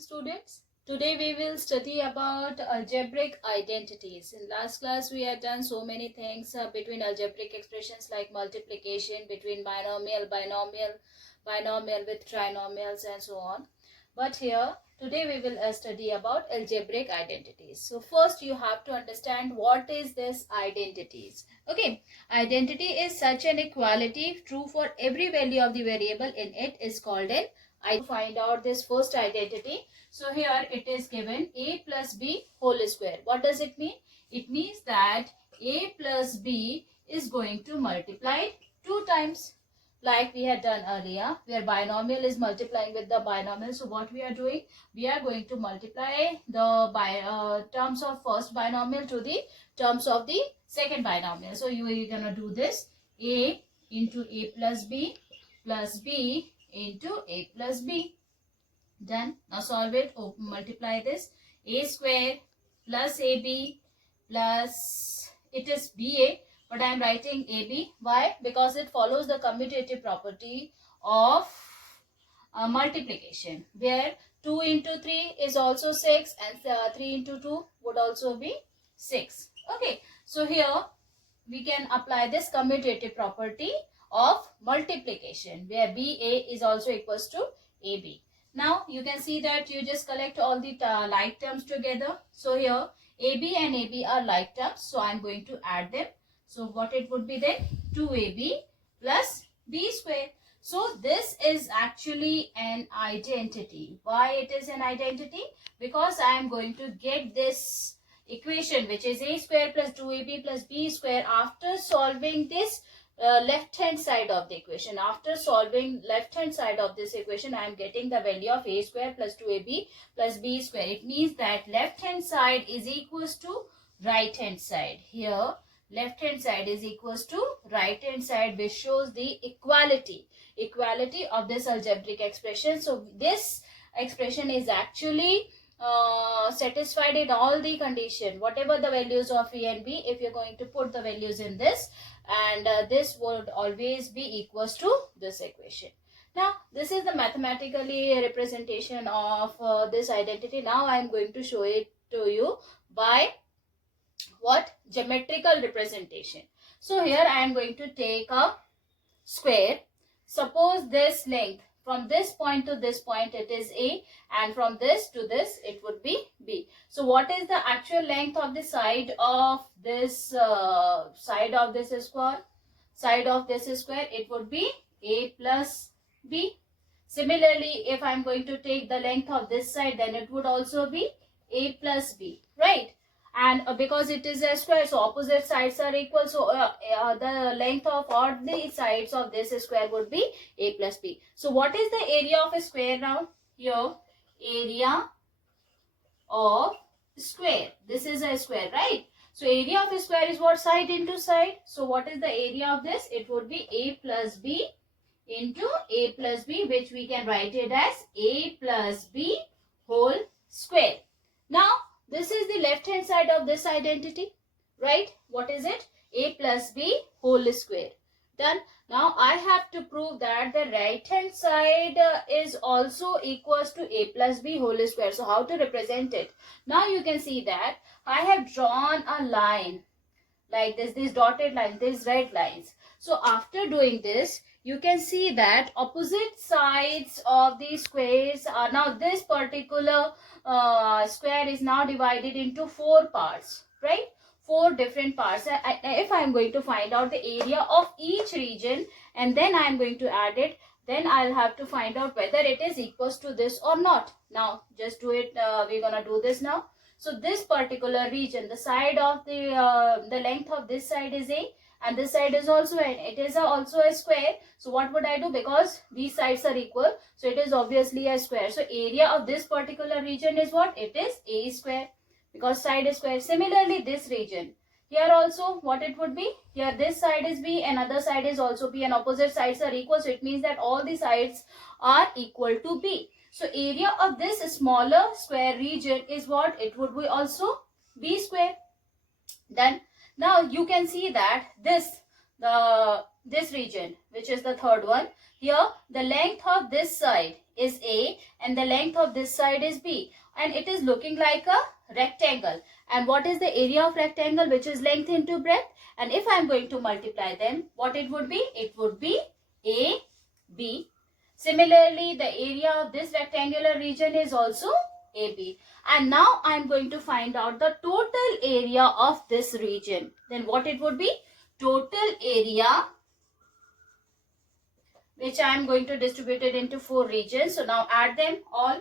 Students, today we will study about algebraic identities. In last class we had done so many things between algebraic expressions like multiplication, between binomial with trinomials and so on. But here today we will study about algebraic identities. So first you have to understand what is this identities. Okay, identity is such an equality true for every value of the variable in it is called an I find out this first identity. So here it is given a plus b whole square. What does it mean? It means that a plus b is going to multiply 2 times, like we had done earlier, where binomial is multiplying with the binomial. So what we are doing? We are going to multiply the terms of first binomial to the terms of the second binomial. So you are going to do this: a into a plus b into a plus b. Done. Now solve it. Multiply this. A square plus ab plus, it is ba, but I am writing ab. Why? Because it follows the commutative property of multiplication, where 2 into 3 is also 6 and 3 into 2 would also be 6. Okay. So here we can apply this commutative property of multiplication, where BA is also equals to AB. Now you can see that you just collect all the like terms together. So here AB and AB are like terms, so I am going to add them. So what it would be then? 2AB plus B square. So this is actually an identity. Why it is an identity? Because I am going to get this equation, which is a square plus 2ab plus b square, after solving this left hand side of the equation. After solving left hand side of this equation, I am getting the value of a square plus 2ab plus b square. It means that left hand side is equals to right hand side. Here left hand side is equals to right hand side, which shows the equality of this algebraic expression. So this expression is actually satisfied in all the condition, whatever the values of a and b. If you're going to put the values in this, and this would always be equals to this equation. Now this is the mathematically representation of this identity. Now I am going to show it to you by what? Geometrical representation. So here I am going to take a square. Suppose this length from this point to this point it is a, and from this to this it would be b. So what is the actual length of the side of this square? Side of this square, it would be a plus b. Similarly, if I am going to take the length of this side, then it would also be a plus b, right? And because it is a square, so opposite sides are equal. So the length of all the sides of this square would be a plus b. So what is the area of a square now? Here, area of square. This is a square, right? So area of a square is what? Side into side. So what is the area of this? It would be a plus b into a plus b, which we can write it as a plus b whole square. Now this is the left hand side of this identity, right? What is it? A plus b whole square. Done. Now I have to prove that the right hand side is also equals to a plus b whole square. So how to represent it? Now you can see that I have drawn a line like this, these dotted lines, these red lines. So after doing this, you can see that opposite sides of these squares are now, this particular square is now divided into 4 parts, right? 4 different parts. If I am going to find out the area of each region and then I am going to add it, then I'll have to find out whether it is equals to this or not. Now just do it. We're gonna do this now. So this particular region, the side of the length of this side is a, and this side is also n. It is also a square. So what would I do? Because these sides are equal, so it is obviously a square. So area of this particular region is what? It is a square, because side is square. Similarly, this region, here also what it would be? Here this side is b, another side is also b, and opposite sides are equal. So it means that all the sides are equal to b. So area of this smaller square region is what? It would be also b square. Then now you can see that this this region, which is the third one. Here the length of this side is A and the length of this side is B, and it is looking like a rectangle. And what is the area of rectangle, which is length into breadth? And if I am going to multiply them, what it would be? It would be AB. Similarly, the area of this rectangular region is also AB. And now I am going to find out the total area of this region. Then what it would be? Total area, which I am going to distribute it into 4 regions. So now add them all.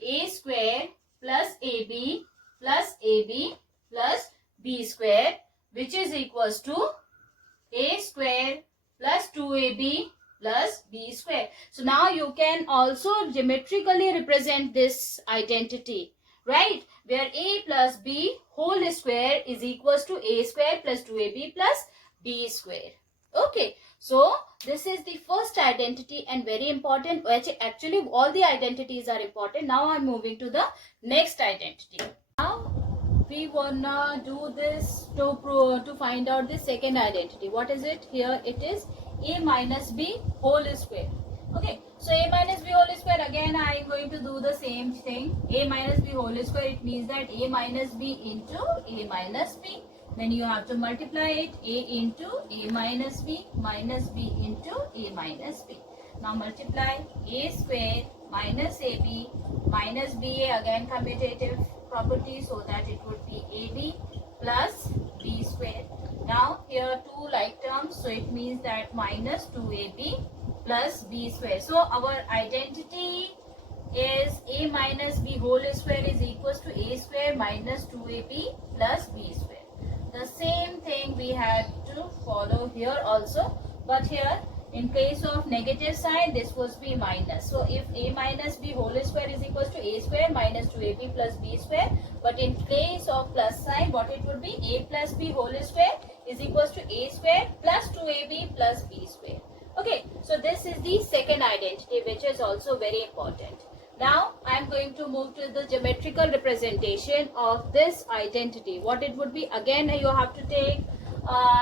A square plus AB plus AB plus B square, which is equals to A square plus 2AB plus B square. So now you can also geometrically represent this identity, right? Where A plus B whole square is equals to A square plus 2AB plus B square. Okay, so this is the first identity and very important. Actually, all the identities are important. Now I'm moving to the next identity. Now we wanna do this to find out the second identity. What is it? Here it is A minus B whole square. Okay, so A minus B whole square, again I am going to do the same thing. A minus B whole square, it means that A minus B into A minus B. Then you have to multiply it, A into A minus B into A minus B. Now multiply A square minus AB minus BA, again commutative property, so that it would be AB plus B square. Now here two like terms, so it means that minus 2AB plus B square. So our identity is A minus B whole square is equals to A square minus 2AB plus B square. The same thing we had to follow here also, but here in case of negative sign, this would be minus. So if A minus B whole square is equals to A square minus 2AB plus B square, but in case of plus sign, what it would be? A plus B whole square is equals to A square plus 2AB plus B square. Okay, so this is the second identity, which is also very important. Now I am going to move to the geometrical representation of this identity. What it would be? Again, you have to take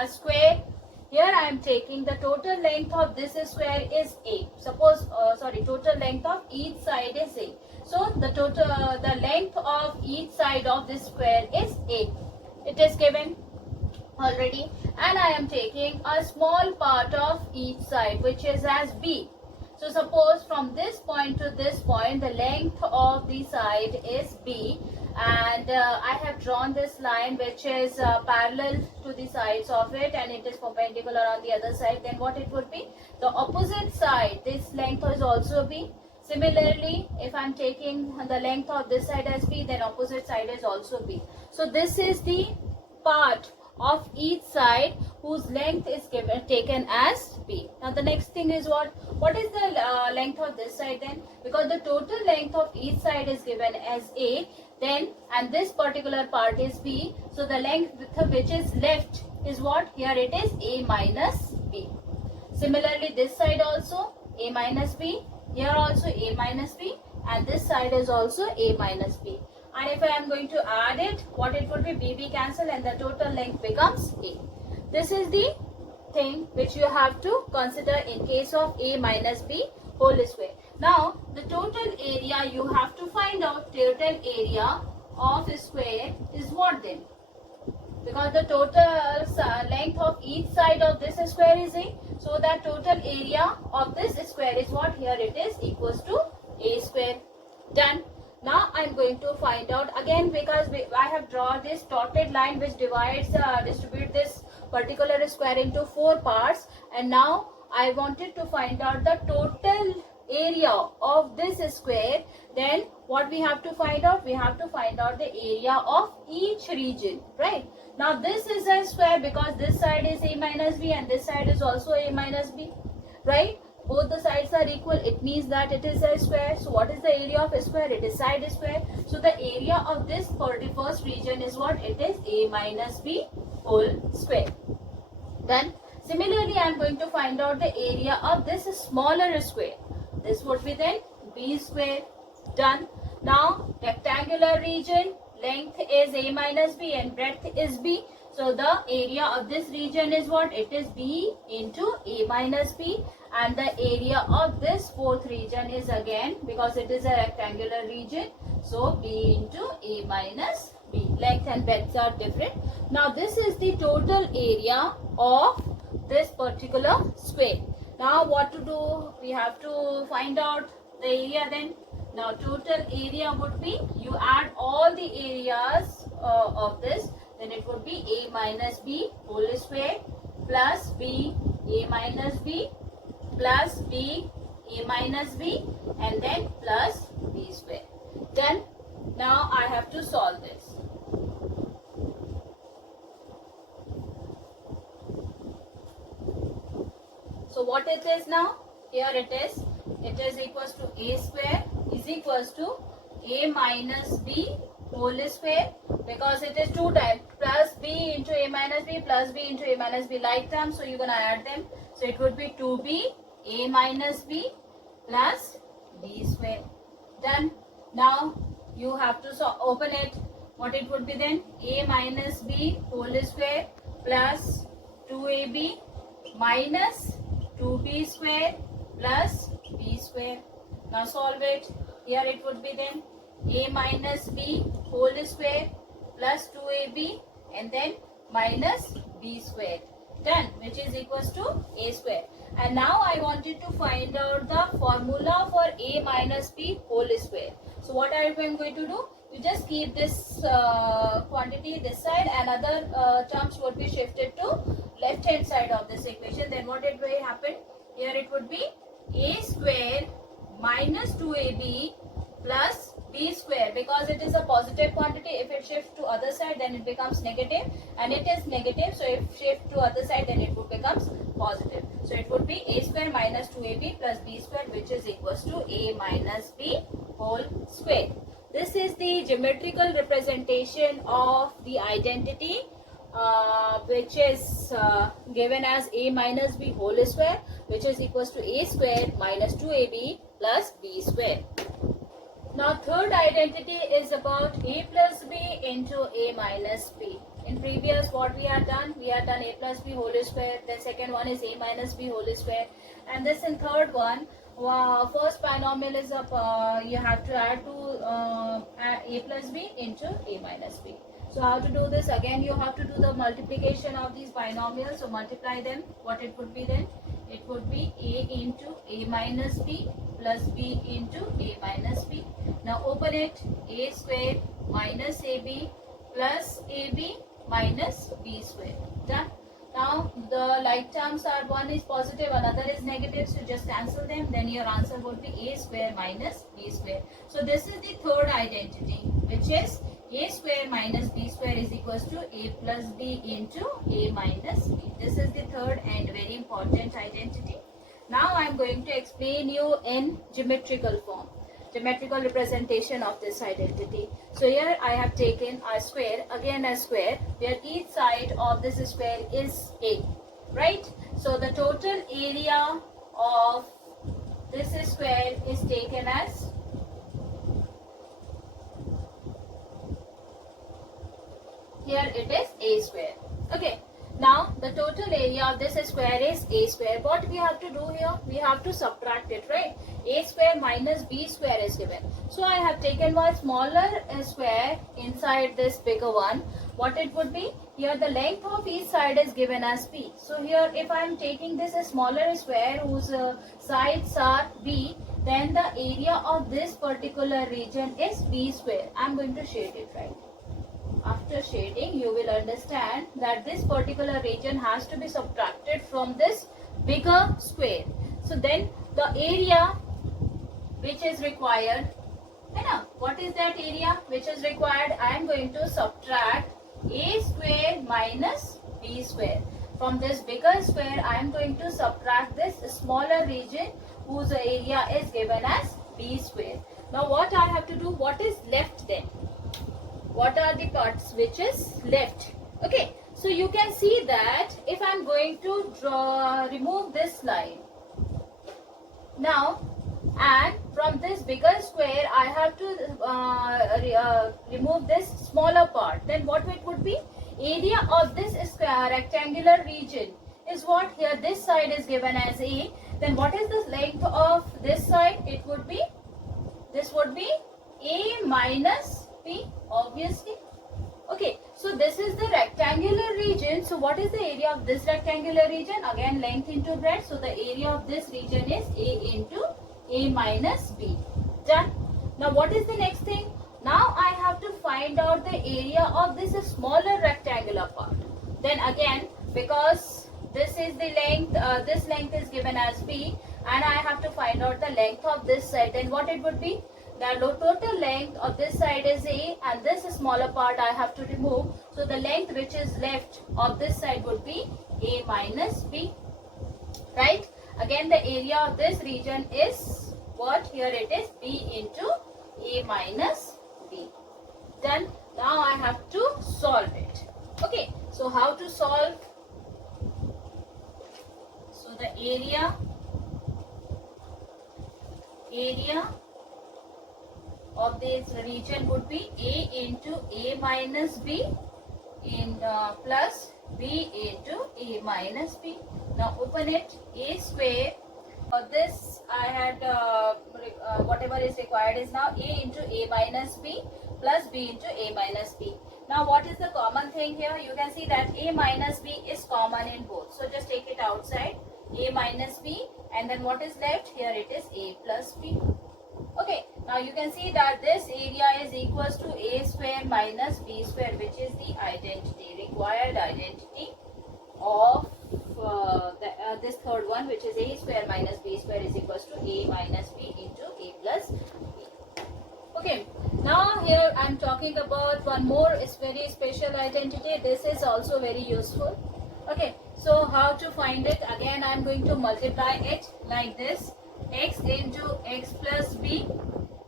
square. Here I am taking the total length of this square is A. Suppose, total length of each side is A. So the length of each side of this square is A. It is given already, and I am taking a small part of each side, which is as B. So suppose from this point to this point, the length of the side is B, and I have drawn this line which is parallel to the sides of it, and it is perpendicular on the other side. Then what it would be? The opposite side, this length is also B. Similarly, if I am taking the length of this side as B, then opposite side is also B. So this is the part of each side whose length is taken as B. Now the next thing is what is the length of this side then? Because the total length of each side is given as A, then, and this particular part is B, so the length which is left is what? Here it is A minus B. Similarly, this side also A minus B, here also A minus B, and this side is also A minus B. And if I am going to add it, what it would be? BB cancel and the total length becomes A. This is the thing which you have to consider in case of A minus B whole square. Now the total area you have to find out. Total area of a square is what then? Because the total length of each side of this square is A. So that total area of this square is what? Here it is equals to A square. Done. Now I am going to find out again, because I have drawn this dotted line which distribute this particular square into 4 parts, and now I wanted to find out the total area of this square. Then what we have to find out? We have to find out the area of each region, right? Now this is a square because this side is A minus B and this side is also A minus B, right? Both the sides are equal, it means that it is a square. So what is the area of a square? It is side square. So the area of this for the first region is what? It is A minus B whole square. Then similarly I am going to find out the area of this smaller square. This would be then B square. Done. Now rectangular region, length is A minus B and breadth is B. So the area of this region is what? It is B into A minus B, and the area of this fourth region is again, because it is a rectangular region, so B into A minus B. Length and breadth are different. Now this is the total area of this particular square. Now what to do? We have to find out the area then. Now total area would be, you add all the areas of this, then it would be A minus B whole square plus B A minus B plus B A minus B and then plus B square. Then now I have to solve this. So what it is now? Here it is equals to A square is equals to A minus B whole square, because it is two times, plus B into A minus B plus B into A minus B, like terms, so you're gonna add them. So it would be 2B A minus B plus B square. Done. Now you have to open it. What it would be then? A minus B whole square plus 2AB minus 2B square plus B square. Now solve it. Here it would be then A minus B whole square plus 2AB and then minus B square. Done, which is equals to A square. And now I wanted to find out the formula for A minus B whole square. So what are we going to do? You just keep this quantity this side, and other terms would be shifted to left hand side of this equation. Then what it will happen? Here it would be A square minus 2AB plus B square, because it is a positive quantity. If it shifts to other side, then it becomes negative, and it is negative, so if shift to other side, then it would becomes positive. So it would be A square minus 2AB plus B square, which is equals to A minus B whole square. This is the geometrical representation of the identity, which is given as A minus B whole square, which is equals to A square minus 2AB plus B square. Now third identity is about A plus B into A minus B. In previous what we had done A plus B whole square, then second one is A minus B whole square, and this in third one, first binomial is you have to add to A plus B into A minus B. So how to do this? Again you have to do the multiplication of these binomials, so multiply them. What it would be then? It would be A into A minus B plus B into A minus B. Now open it. A square minus AB plus AB minus B square. Done. Now the like terms are, one is positive, another is negative, so just cancel them. Then your answer would be A square minus B square. So this is the third identity, which is A square minus B square is equals to A plus B into A minus B. This is the third and very important identity. Now I am going to explain you in geometrical form, geometrical representation of this identity. So here I have taken a square, again a square, where each side of this square is A, right? So the total area of this square is taken as here it is A square. Okay. Now the total area of this square is A square. What we have to do here? We have to subtract it, right? A square minus B square is given. So I have taken one smaller square inside this bigger one. What it would be? Here the length of each side is given as B. So here if I am taking this smaller square whose sides are B, then the area of this particular region is B square. I am going to shade it, right? After shading, you will understand that this particular region has to be subtracted from this bigger square. So then the area which is required, what is that area which is required? I am going to subtract A square minus B square. From this bigger square, I am going to subtract this smaller region whose area is given as B square. Now what I have to do? What is left then? What are the parts which is left? Okay, so you can see that if I am going to remove this line now, and from this bigger square I have to remove this smaller part, then what it would be? area of this square rectangular region is what? Here this side is given as A. Then what is the length of this side? It would be, this would be A minus B, obviously. Okay, so this is the rectangular region. So what is the area of this rectangular region? Again, length into breadth. So the area of this region is A into A minus B. Done. Now what is the next thing? Now I have to find out the area of this smaller rectangular part. Then again, because this is the length, this length is given as B, and I have to find out the length of this side. Then what it would be? The total length of this side is A, and this smaller part I have to remove. So the length which is left of this side would be A minus B. Right? Again, the area of this region is what? Here it is B into A minus B. Done. Now I have to solve it. Okay. So how to solve? So the area of this region would be A into A minus B in plus B into A minus B. Now open it. A square. This I had whatever is required is now A into A minus B plus B into A minus B. Now what is the common thing here? You can see that A minus B is common in both. So just take it outside. A minus B, and then what is left? Here it is A plus B. Okay, now you can see that this area is equals to A square minus B square, which is the identity, required identity of this third one, which is A square minus B square is equals to A minus B into A plus B. Okay, now here I am talking about one more very special identity. This is also very useful. Okay, so how to find it? Again, I am going to multiply it like this. X into X plus B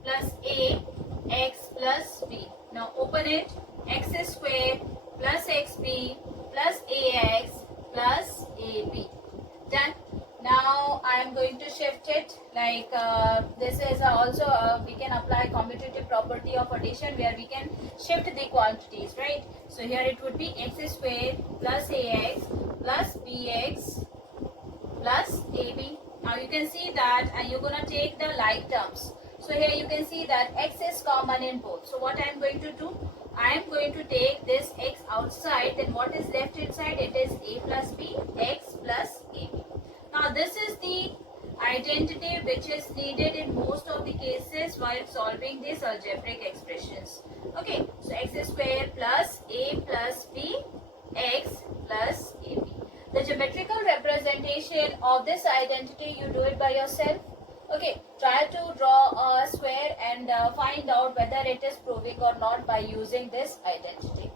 plus A X plus B. Now open it. X square plus XB plus AX plus AB. Done. Now I am going to shift it like this is also we can apply commutative property of addition where we can shift the quantities, right? So here it would be X square plus AX plus BX plus AB. Now you can see that you're going to take the like terms. So here you can see that X is common in both. So what I am going to do? I am going to take this X outside. Then what is left inside? It is A plus B, X plus AB. Now this is the identity which is needed in most of the cases while solving these algebraic expressions. Okay, so X square plus A plus B, X plus AB. The geometrical representation of this identity, you do it by yourself. Okay, try to draw a square and find out whether it is proving or not by using this identity.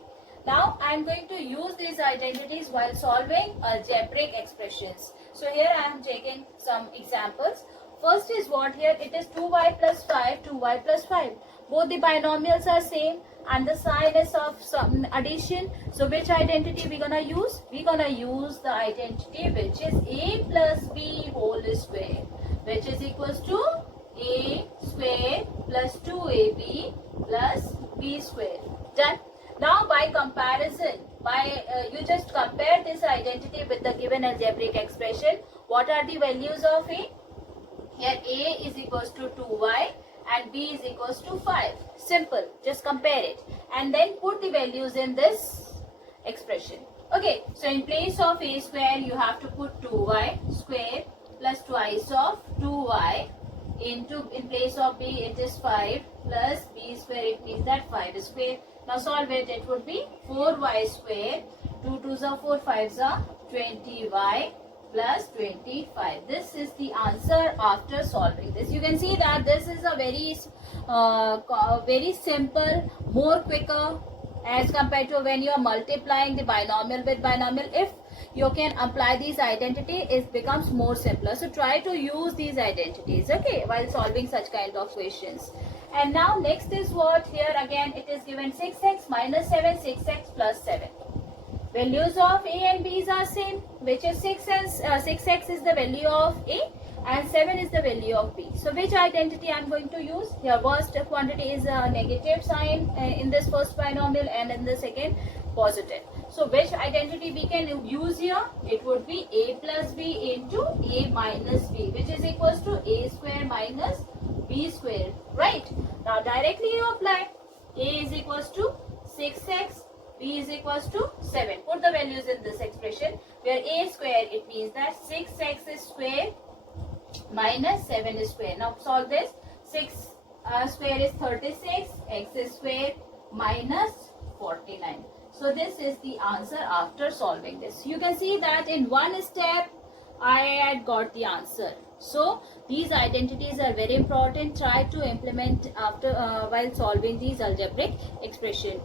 Now I am going to use these identities while solving algebraic expressions. So here I am taking some examples. First is what here? It is 2y plus 5, 2y plus 5. Both the binomials are same and the sign is of some addition. So which identity we gonna use? We gonna use the identity which is A plus B whole square, which is equals to A square plus 2AB plus B square. Done. Now by comparison, you just compare this identity with the given algebraic expression. What are the values of A? Here A is equals to 2y and B is equals to 5. Simple. Just compare it and then put the values in this expression. Okay. So in place of A square, you have to put 2y square plus twice of 2y into, in place of B it is 5 plus B square, it means that 5 square. Now solve it. It would be 4y square, 2 2s are 4, 5s are 20y plus 25. This is the answer after solving this. You can see that this is a very simple, more quicker as compared to when you are multiplying the binomial with binomial. If you can apply these identity, it becomes more simpler. So try to use these identities, okay, while solving such kind of questions. And now next is what? Here again it is given 6x minus 7, 6x plus 7. Values of A and B's are same, which is 6x is the value of A, and 7 is the value of b. So which identity I am going to use? Here worst quantity is a negative sign in this first binomial and in the second positive. So which identity we can use here? It would be a plus b into a minus b, which is equals to a square minus b square, right? Now directly you apply. A is equals to 6x, b is equals to 7. Put the values in this expression, where a square, it means that 6x is square minus 7 is square. Now solve this. 6 square is 36, x is square minus 49. So this is the answer after solving this. You can see that in one step I had got the answer. So these identities are very important. Try to implement after while solving these algebraic expression.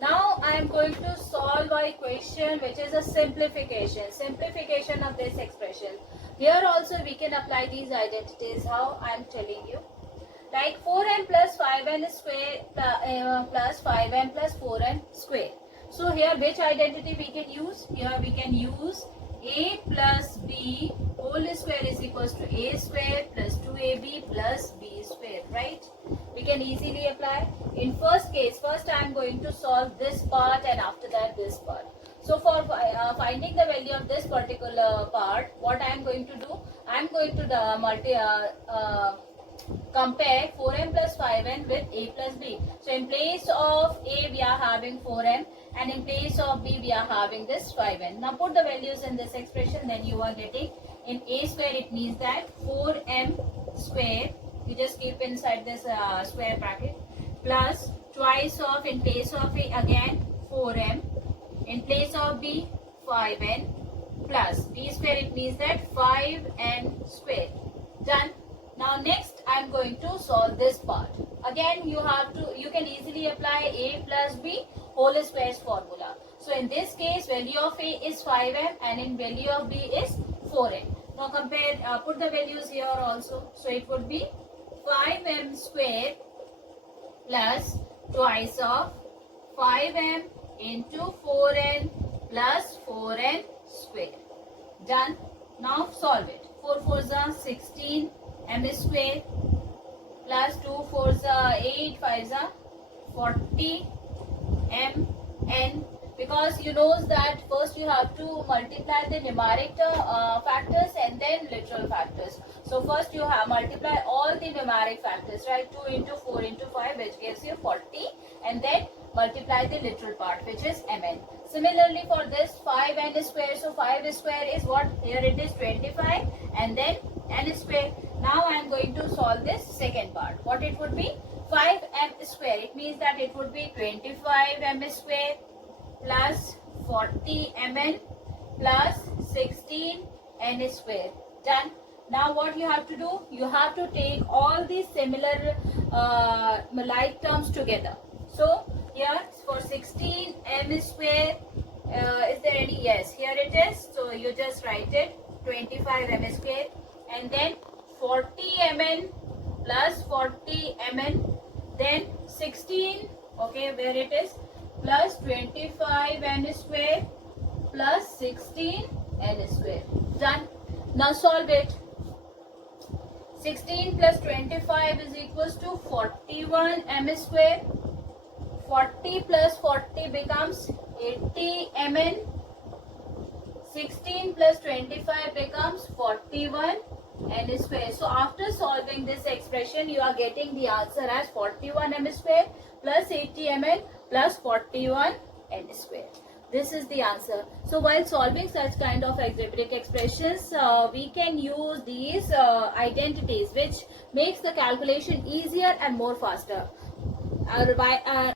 Now I am going to solve a equation which is a simplification of this expression. Here also we can apply these identities. How? I am telling you. Like 4m plus 5n square plus 5m plus 4n square. So here which identity we can use? Here we can use a plus b whole square is equals to a square plus 2ab plus b square, right? We can easily apply. In first case, first I am going to solve this part and after that this part. So for finding the value of this particular part, what I am going to do? I am going to compare 4m plus 5n with a plus b. So in place of a we are having 4m and in place of b we are having this 5n. Now put the values in this expression, then you are getting in a square, it means that 4m square, you just keep inside this square bracket, plus twice of, in place of a again 4m, in place of b 5n, plus b square, it means that 5n square. Done. Now next I am going to solve this part. Again you can easily apply a plus b whole squares formula. So in this case value of a is 5m and in value of b is 4m. Now compare, put the values here also. So it would be 5m square plus twice of 5m into 4n plus 4n square. Done. Now solve it. 4 4s are 16 m square plus 2 4s are 8 5s are 40 m n, because you know that first you have to multiply the numeric factors and then literal factors. So first you have multiply all the numeric factors, right? 2 into 4 into 5, which gives you 40, and then multiply the literal part, which is mn. Similarly for this 5n square, so 5 square is what? Here it is 25 and then n square. Now I am going to solve this second part. What it would be? 5m square. It means that it would be 25m square plus 40 mn plus 16 n square. Done. Now what you have to do? You have to take all these similar like terms together. So here for 16 m square, is there any? Yes, here it is. So you just write it 25 m square and then 40 mn plus 40 mn, then 16, okay, where it is, plus 25 n square plus 16 n square. Done. Now solve it. 16 plus 25 is equals to 41 m square. 40 plus 40 becomes 80 mn. 16 plus 25 becomes 41 n square. So after solving this expression, you are getting the answer as 41 m square plus 80 mn plus 41 n square. This is the answer. So while solving such kind of algebraic expressions, we can use these identities, which makes the calculation easier and more faster.